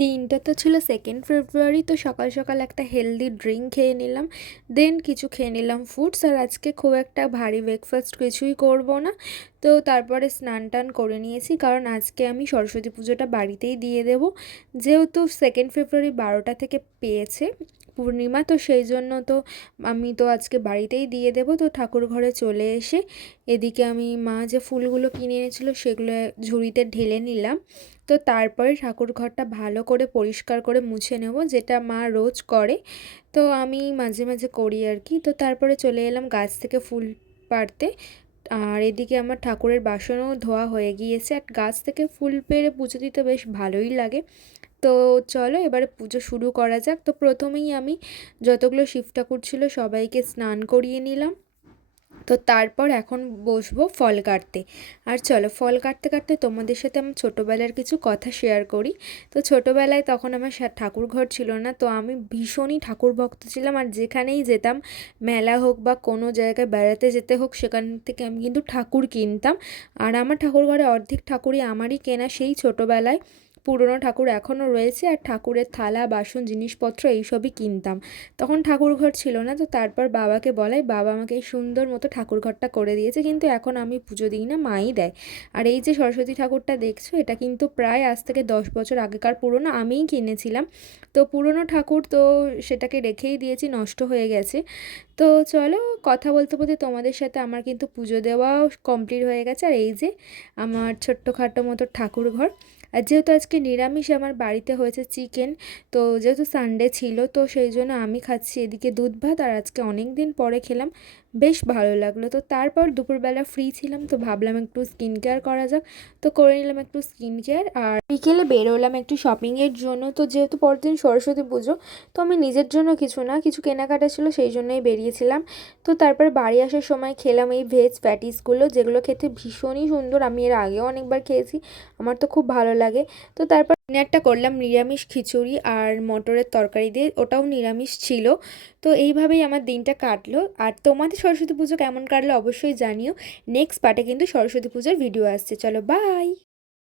দিনটা তো ছিল 2nd ফেব্রুয়ারি, তো সকাল সকাল একটা হেলদি ড্রিঙ্ক খেয়ে নিলাম, দেন কিছু খেয়ে নিলাম ফ্রুটস। আর আজকে খুব একটা ভারী ব্রেকফাস্ট কিছুই করব না। তো তারপরে স্নান টান করে নিয়েছি, কারণ আজকে আমি সরস্বতী পুজোটা বাড়িতেই দিয়ে দেব। যেহেতু 2nd ফেব্রুয়ারি 12টা থেকে পেয়েছে পূর্ণিমা, তো সেই জন্য তো আমি তো আজকে বাড়িতেই দিয়ে দেব। তো ঠাকুর ঘরে চলে এসে এদিকে আমি মা যে ফুলগুলো কিনে এনেছিল সেগুলো ঝুড়িতে ঢেলে নিলাম। তো তারপরে ঠাকুর ঘরটা ভালো করে পরিষ্কার করে মুছে নেব, যেটা মা রোজ করে, তো আমি মাঝে মাঝে করি আর কি। তো তারপরে চলে এলাম গাছ থেকে ফুল পাড়তে। আর এদিকে আমার ঠাকুরের বাসনও ধোয়া হয়ে গিয়েছে। আর গাছ থেকে ফুল পেড়ে পুজো দিতে বেশ ভালোই লাগে। তো চলো এবারে পুজো শুরু করা যাক। তো প্রথমেই আমি যতগুলো শিব ঠাকুর ছিল সবাইকে স্নান করিয়ে নিলাম। তো তারপর এখন বসবো ফল কাটতে। আর চলো ফল কাটতে কাটতে তোমাদের সাথে আমার ছোটোবেলার কিছু কথা শেয়ার করি। তো ছোটোবেলায় তখন আমার ঠাকুর ঘর ছিল না, তো আমি ভীষণই ঠাকুর ভক্ত ছিলাম। আর যেখানেই যেতাম, মেলা হোক বা কোনো জায়গায় বেড়াতে যেতে হোক, সেখান থেকে আমি কিন্তু ঠাকুর কিনতাম। আর আমার ঠাকুর ঘরে অর্ধেক ঠাকুরই আমারই কেনা সেই ছোটোবেলায়। পুরনো ঠাকুর এখনও রয়েছে, আর ঠাকুরের থালা বাসন জিনিসপত্র এইসবই কিনতাম। তখন ঠাকুর ঘর ছিল না, তো তারপর বাবাকে বলাই, বাবা আমাকে এই সুন্দর মতো ঠাকুর ঘরটা করে দিয়েছে। কিন্তু এখন আমি পুজো দিই না, মাই দেয়। আর এই যে সরস্বতী ঠাকুরটা দেখছো, এটা কিন্তু প্রায় আজ থেকে 10 বছর আগেকার পুরনো, আমিই কিনেছিলাম। তো পুরনো ঠাকুর, তো সেটাকে রেখেই দিয়েছি, নষ্ট হয়ে গেছে। তো চলো কথা বলতে বলতে তোমাদের সাথে আমার কিন্তু পুজো দেওয়াও কমপ্লিট হয়ে গেছে। আর এই যে আমার ছোট্টখাটো মতো ঠাকুর ঘর। আর যেহেতু আজকে নিরামিষ, আমার বাড়িতে হয়েছে চিকেন। তো যেহেতু সানডে ছিল, তো সেই জন্য আমি খাচ্ছি এদিকে দুধ ভাত। আর আজকে অনেক দিন পরে খেলাম, বেশ ভালো লাগলো। তো তারপর দুপুরবেলা ফ্রি ছিলাম, তো ভাবলাম একটু স্কিন কেয়ার করা যাক। তো করে নিলাম একটু স্কিন কেয়ার। আর বিকেলে বেরোলাম একটু শপিংয়ের জন্য। তো যেহেতু পরদিন সরস্বতী পুজো, তো আমি নিজের জন্য কিছু না, কিছু কেনাকাটা ছিল সেই জন্যই বেরিয়েছিলাম। তো তারপর বাড়ি আসার সময় খেলাম এই ভেজ প্যাটিসগুলো, যেগুলো খেতে ভীষণই সুন্দর। আমি এর আগেও অনেকবার খেয়েছি, আমার তো খুব ভালো লাগে। তো তারপর ডিনারটা করলাম নিরামিষ খিচুড়ি আর মটরের তরকারি দিয়ে, ওটাও নিরামিষ ছিল। তো এইভাবেই আমার দিনটা কাটলো। আর তোমাদের সরস্বতী পুজো কেমন কাটলো অবশ্যই জানিও। নেক্সট পার্টে কিন্তু সরস্বতী পুজোর ভিডিও আসছে। চলো বাই।